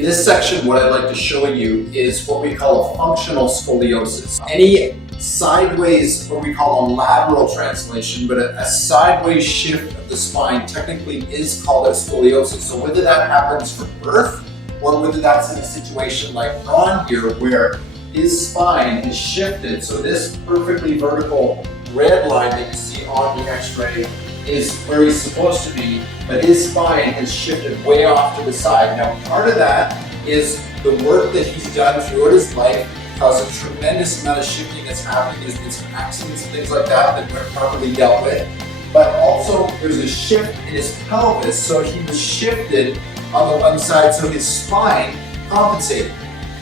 In this section, what I'd like to show you is what we call a functional scoliosis. Any sideways, what we call a lateral translation, but a sideways shift of the spine technically is called a scoliosis. So whether that happens from birth or whether that's in a situation like Chron here, where his spine is shifted, so this perfectly vertical red line that you see on the x-ray is where he's supposed to be, but his spine has shifted way off to the side. Now, part of that is the work that he's done throughout his life caused a tremendous amount of shifting that's happening. There's been some accidents and things like that weren't properly dealt with. But also, there's a shift in his pelvis, so he was shifted on the one side, so his spine compensated.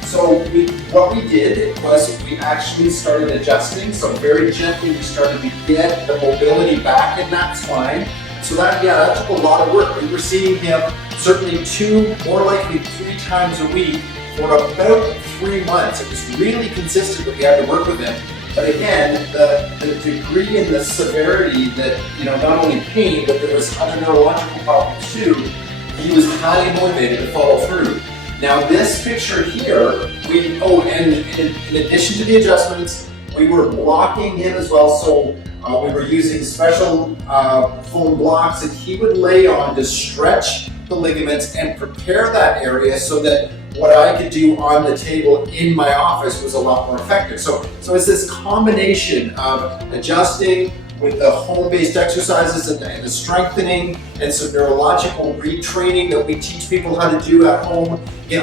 So what we did was we actually started adjusting. So very gently we started to get the mobility back in that spine. So that took a lot of work. We were seeing him certainly 2, more likely 3 times a week for about 3 months. It was really consistent that we had to work with him. But again, the degree and the severity that, not only pain, but there was other neurological problems too, he was highly motivated to follow through. Now this picture here, and in addition to the adjustments, we were blocking him as well. So we were using special foam blocks that he would lay on to stretch the ligaments and prepare that area so that what I could do on the table in my office was a lot more effective. So it's this combination of adjusting with the home-based exercises and the strengthening and some neurological retraining that we teach people how to do at home.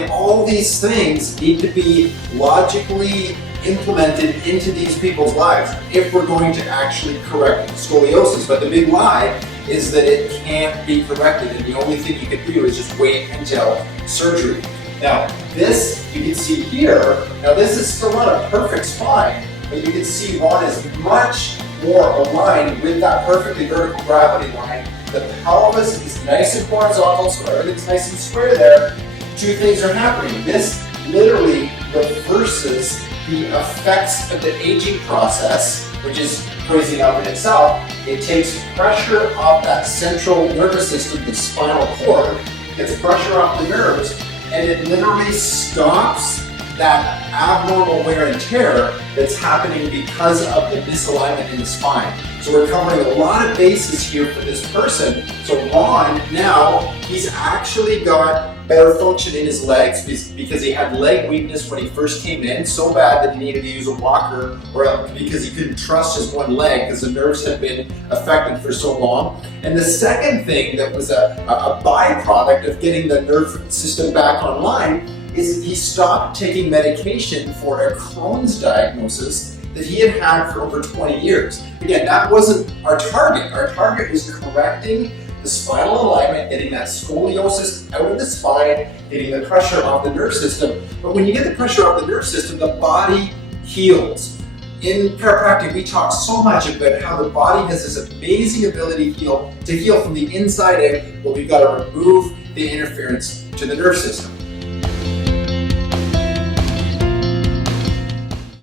All these things need to be logically implemented into these people's lives if we're going to actually correct scoliosis. But the big lie is that it can't be corrected, and the only thing you can do is just wait until surgery. Now, this you can see here, this is still not a perfect spine, but you can see Ron is much more aligned with that perfectly vertical gravity line. The pelvis is nice and horizontal, so everything's nice and square there. 2 things are happening. This literally reverses the effects of the aging process, which is crazy enough in itself. It takes pressure off that central nervous system, the spinal cord, gets pressure off the nerves, and it literally stops that abnormal wear and tear that's happening because of the misalignment in the spine. So we're covering a lot of bases here for this person. So Ron, now, he's actually got better function in his legs because he had leg weakness when he first came in, so bad that he needed to use a walker, or because he couldn't trust his one leg because the nerves had been affected for so long. And the second thing that was a byproduct of getting the nerve system back online is he stopped taking medication for a Crohn's diagnosis that he had had for over 20 years. Again, that wasn't our target. Our target was correcting the spinal alignment, getting that scoliosis out of the spine, getting the pressure off the nerve system. But when you get the pressure off the nerve system, the body heals. In chiropractic, we talk so much about how the body has this amazing ability to heal from the inside out, but we've got to remove the interference to the nerve system.